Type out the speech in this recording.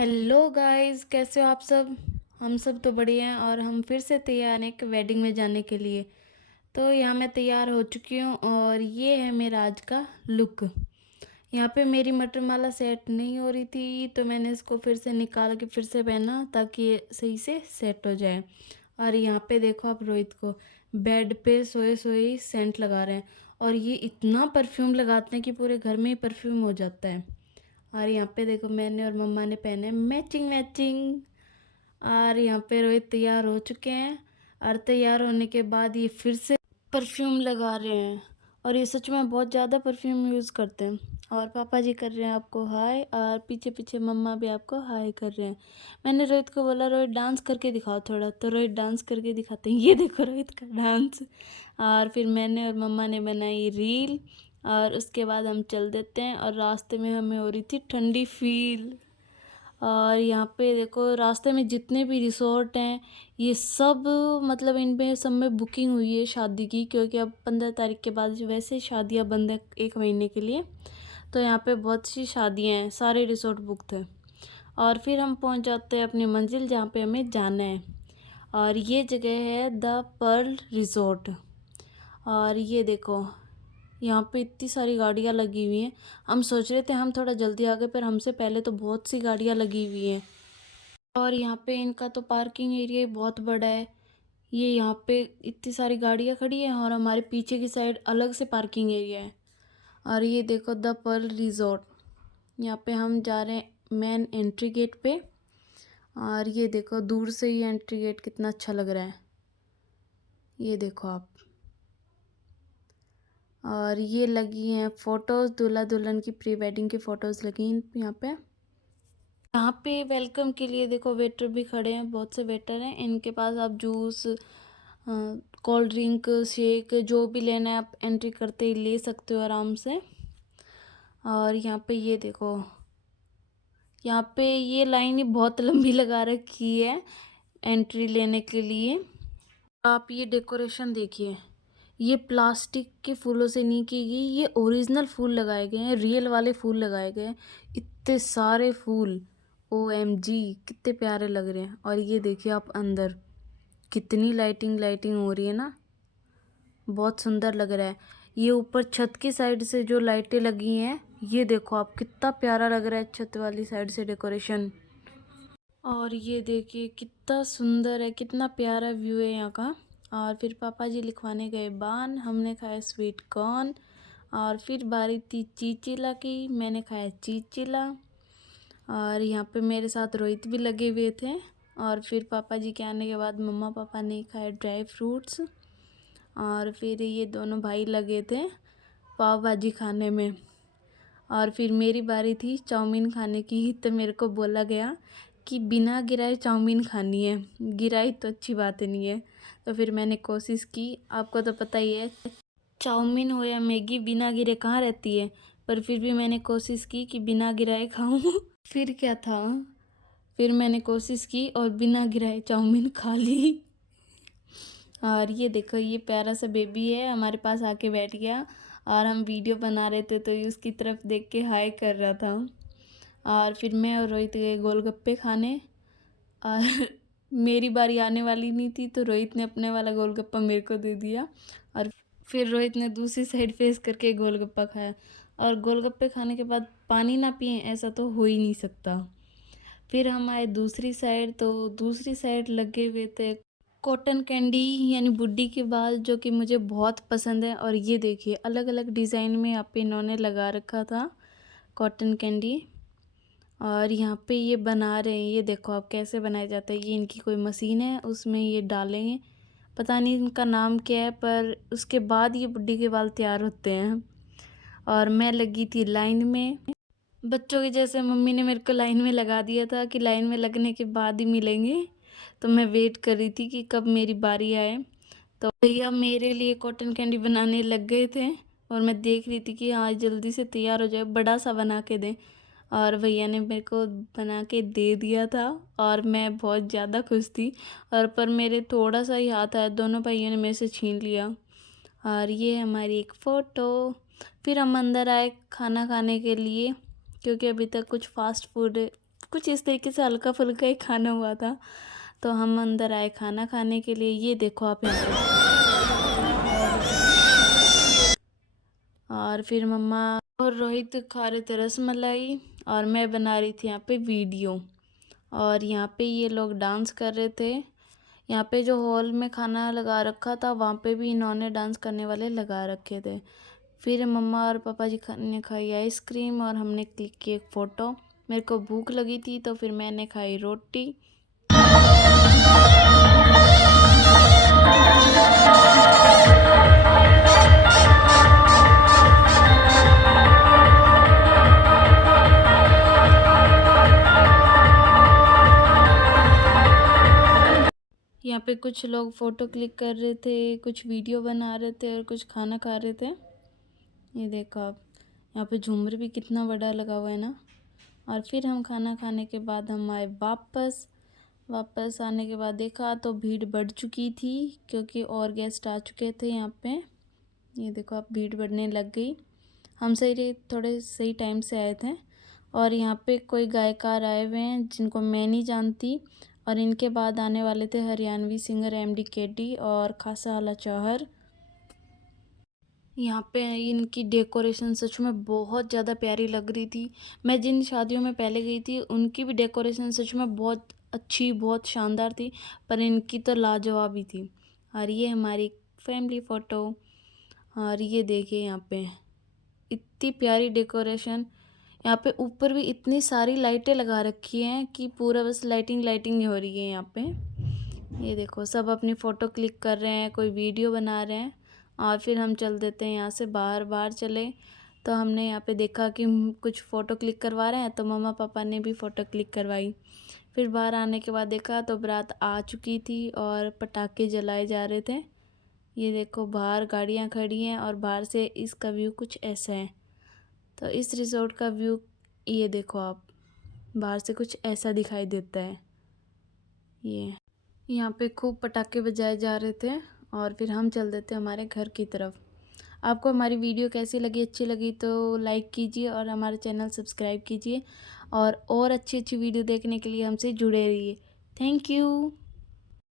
Hello guys, कैसे हो आप सब। हम सब तो बढ़िया हैं और हम फिर से तैयार हैं एक वेडिंग में जाने के लिए। तो यहाँ मैं तैयार हो चुकी हूँ और ये है मेरा आज का लुक। यहाँ पे मेरी मटर माला सेट नहीं हो रही थी तो मैंने इसको फिर से निकाल के फिर से पहना ताकि ये सही से सेट हो जाए। और यहाँ पे देखो आप रोहित को बेड पे सोए सोए ही सेंट लगा रहे हैं। और ये इतना परफ्यूम लगाते हैं कि पूरे घर में ही परफ्यूम हो जाता है। और यहाँ पे देखो मैंने और मम्मा ने पहने मैचिंग मैचिंग। और यहाँ पे रोहित तैयार हो चुके हैं और तैयार होने के बाद ये फिर से परफ्यूम लगा रहे हैं। और ये सच में बहुत ज़्यादा परफ्यूम यूज़ करते हैं। और पापा जी कर रहे हैं आपको हाय और पीछे पीछे मम्मा भी आपको हाय कर रहे हैं। मैंने रोहित को बोला रोहित डांस करके दिखाओ थोड़ा, तो रोहित डांस करके दिखाते हैं। ये देखो रोहित का डांस। और फिर मैंने और मम्मा ने बनाई रील। और उसके बाद हम चल देते हैं और रास्ते में हमें हो रही थी ठंडी फील। और यहाँ पे देखो रास्ते में जितने भी रिसोर्ट हैं ये सब मतलब इन पे सब में बुकिंग हुई है शादी की, क्योंकि अब 15 तारीख के बाद वैसे ही शादियाँ बंद है 1 महीने के लिए। तो यहाँ पे बहुत सी शादियाँ हैं, सारे रिसोर्ट बुक थे। और फिर हम पहुँच जाते हैं अपनी मंजिल जहाँ पे हमें जाना है। और ये जगह है द पर्ल रिसोर्ट। और ये देखो यहाँ पे इतनी सारी गाड़ियाँ लगी हुई हैं। हम सोच रहे थे हम थोड़ा जल्दी आ गए पर हमसे पहले तो बहुत सी गाड़ियाँ लगी हुई हैं। और यहाँ पे इनका तो पार्किंग एरिया बहुत बड़ा है। ये यहाँ पे इतनी सारी गाड़ियाँ खड़ी हैं और हमारे पीछे की साइड अलग से पार्किंग एरिया है। और ये देखो द पर्ल रिजॉर्ट। यहाँ पे हम जा रहे हैं मेन एंट्री गेट पे। और ये देखो दूर से ही एंट्री गेट कितना अच्छा लग रहा है, ये देखो आप। और ये लगी हैं फ़ोटोज़, दूल्हा दुल्हन की प्री वेडिंग की फ़ोटोज़ लगी हैं यहाँ पे। यहाँ पे वेलकम के लिए देखो वेटर भी खड़े हैं, बहुत से वेटर हैं। इनके पास आप जूस, कोल्ड ड्रिंक, शेक जो भी लेना है आप एंट्री करते ही ले सकते हो आराम से। और यहाँ पे ये देखो, यहाँ पे ये लाइन ही बहुत लंबी लगा रखी है एंट्री लेने के लिए। आप ये डेकोरेशन देखिए, ये प्लास्टिक के फूलों से नहीं की गई, ये ओरिजिनल फूल लगाए गए हैं, रियल वाले फूल लगाए गए हैं। इतने सारे फूल, OMG कितने प्यारे लग रहे हैं। और ये देखिए आप अंदर कितनी लाइटिंग लाइटिंग हो रही है ना, बहुत सुंदर लग रहा है। ये ऊपर छत की साइड से जो लाइटें लगी हैं ये देखो आप कितना प्यारा लग रहा है छत वाली साइड से डेकोरेशन। और ये देखिए कितना सुंदर है, कितना प्यारा व्यू है यहाँ का। और फिर पापा जी लिखवाने गए बान, हमने खाया स्वीट कॉर्न। और फिर बारी थी चीचिला की, मैंने खाया चीचिला। और यहाँ पे मेरे साथ रोहित भी लगे हुए थे। और फिर पापा जी के आने के बाद मम्मा पापा ने खाए ड्राई फ्रूट्स। और फिर ये दोनों भाई लगे थे पाव भाजी खाने में। और फिर मेरी बारी थी चाउमीन खाने की, तो मेरे को बोला गया कि बिना गिराए चाउमीन खानी है, गिराई तो अच्छी बात नहीं है। तो फिर मैंने कोशिश की, आपको तो पता ही है चाउमीन हो या मैगी बिना गिरे कहाँ रहती है। पर फिर भी मैंने कोशिश की कि बिना गिराए खाऊं। फिर क्या था, फिर मैंने कोशिश की और बिना गिराए चाउमीन खा ली। और ये देखो ये प्यारा सा बेबी है हमारे पास आके बैठ गया। और हम वीडियो बना रहे थे तो ये उसकी तरफ देख के हाय कर रहा था। और फिर मैं और रोहित गए गोलगप्पे खाने। और मेरी बारी आने वाली नहीं थी तो रोहित ने अपने वाला गोलगप्पा मेरे को दे दिया। और फिर रोहित ने दूसरी साइड फेस करके गोलगप्पा खाया। और गोलगप्पे खाने के बाद पानी ना पिए ऐसा तो हो ही नहीं सकता। फिर हम आए दूसरी साइड, तो दूसरी साइड लगे हुए थे कॉटन कैंडी यानी बुड्ढी के बाल, जो कि मुझे बहुत पसंद है। और ये देखिए अलग अलग डिज़ाइन में यहाँ पे इन्होंने लगा रखा था कॉटन कैंडी। और यहाँ पे ये बना रहे हैं, ये देखो आप कैसे बनाया जाता है। ये इनकी कोई मशीन है उसमें ये डालेंगे, पता नहीं इनका नाम क्या है, पर उसके बाद ये बुड्ढी के बाल तैयार होते हैं। और मैं लगी थी लाइन में, बच्चों के जैसे मम्मी ने मेरे को लाइन में लगा दिया था कि लाइन में लगने के बाद ही मिलेंगे। तो मैं वेट कर रही थी कि कब मेरी बारी आए। तो भैया मेरे लिए कॉटन कैंडी बनाने लग गए थे और मैं देख रही थी कि हाँ जल्दी से तैयार हो जाए, बड़ा सा बना के दें। और भैया ने मेरे को बना के दे दिया था और मैं बहुत ज़्यादा खुश थी। और पर मेरे थोड़ा सा ही हाथ आया, दोनों भाइयों ने मेरे से छीन लिया। और ये हमारी एक फ़ोटो। फिर हम अंदर आए खाना खाने के लिए, क्योंकि अभी तक कुछ फास्ट फूड कुछ इस तरीके से हल्का फुल्का ही खाना हुआ था। तो हम अंदर आए खाना खाने के लिए। ये देखो आप यहाँ पे। और फिर मम्मा और रोहित खा रहे थे रसमलाई और मैं बना रही थी यहाँ पे वीडियो। और यहाँ पे ये लोग डांस कर रहे थे। यहाँ पे जो हॉल में खाना लगा रखा था वहाँ पे भी इन्होंने डांस करने वाले लगा रखे थे। फिर मम्मा और पापा जी ने खाई आइसक्रीम और हमने क्लिक की एक फ़ोटो। मेरे को भूख लगी थी तो फिर मैंने खाई रोटी। यहाँ पे कुछ लोग फ़ोटो क्लिक कर रहे थे, कुछ वीडियो बना रहे थे और कुछ खाना खा रहे थे। ये देखो आप, यहाँ पे झूमर भी कितना बड़ा लगा हुआ है ना। और फिर हम खाना खाने के बाद हम आए वापस आने के बाद देखा तो भीड़ बढ़ चुकी थी क्योंकि और गेस्ट आ चुके थे यहाँ पे। ये देखो आप, भीड़ बढ़ने लग गई। हम थोड़े सही टाइम से आए थे। और यहाँ पे कोई गायकार आए हुए हैं जिनको मैं नहीं जानती। और इनके बाद आने वाले थे हरियाणवी सिंगर एमडी केडी और खासा आला चौहर। यहाँ पे इनकी डेकोरेशन सच में बहुत ज़्यादा प्यारी लग रही थी। मैं जिन शादियों में पहले गई थी उनकी भी डेकोरेशन सच में बहुत अच्छी, बहुत शानदार थी, पर इनकी तो लाजवाब ही थी। और ये हमारी फैमिली फ़ोटो। और ये देखिए यहाँ पे इतनी प्यारी डेकोरेशन। यहाँ पे ऊपर भी इतनी सारी लाइटें लगा रखी हैं कि पूरा बस लाइटिंग नहीं हो रही है यहाँ पे। ये देखो सब अपनी फ़ोटो क्लिक कर रहे हैं, कोई वीडियो बना रहे हैं। और फिर हम चल देते हैं यहाँ से बाहर चले तो हमने यहाँ पे देखा कि कुछ फ़ोटो क्लिक करवा रहे हैं तो मम्मा पापा ने भी फ़ोटो क्लिक करवाई। फिर बाहर आने के बाद देखा तो बारात आ चुकी थी और पटाखे जलाए जा रहे थे। ये देखो बाहर गाड़ियाँ खड़ी हैं और बाहर से इसका व्यू कुछ ऐसा है। तो इस रिज़ॉर्ट का व्यू ये देखो आप, बाहर से कुछ ऐसा दिखाई देता है। ये यहाँ पे खूब पटाखे बजाए जा रहे थे और फिर हम चल देते हमारे घर की तरफ। आपको हमारी वीडियो कैसी लगी, अच्छी लगी तो लाइक कीजिए और हमारे चैनल सब्सक्राइब कीजिए। और अच्छी वीडियो देखने के लिए हमसे जुड़े रहिए। Thank you.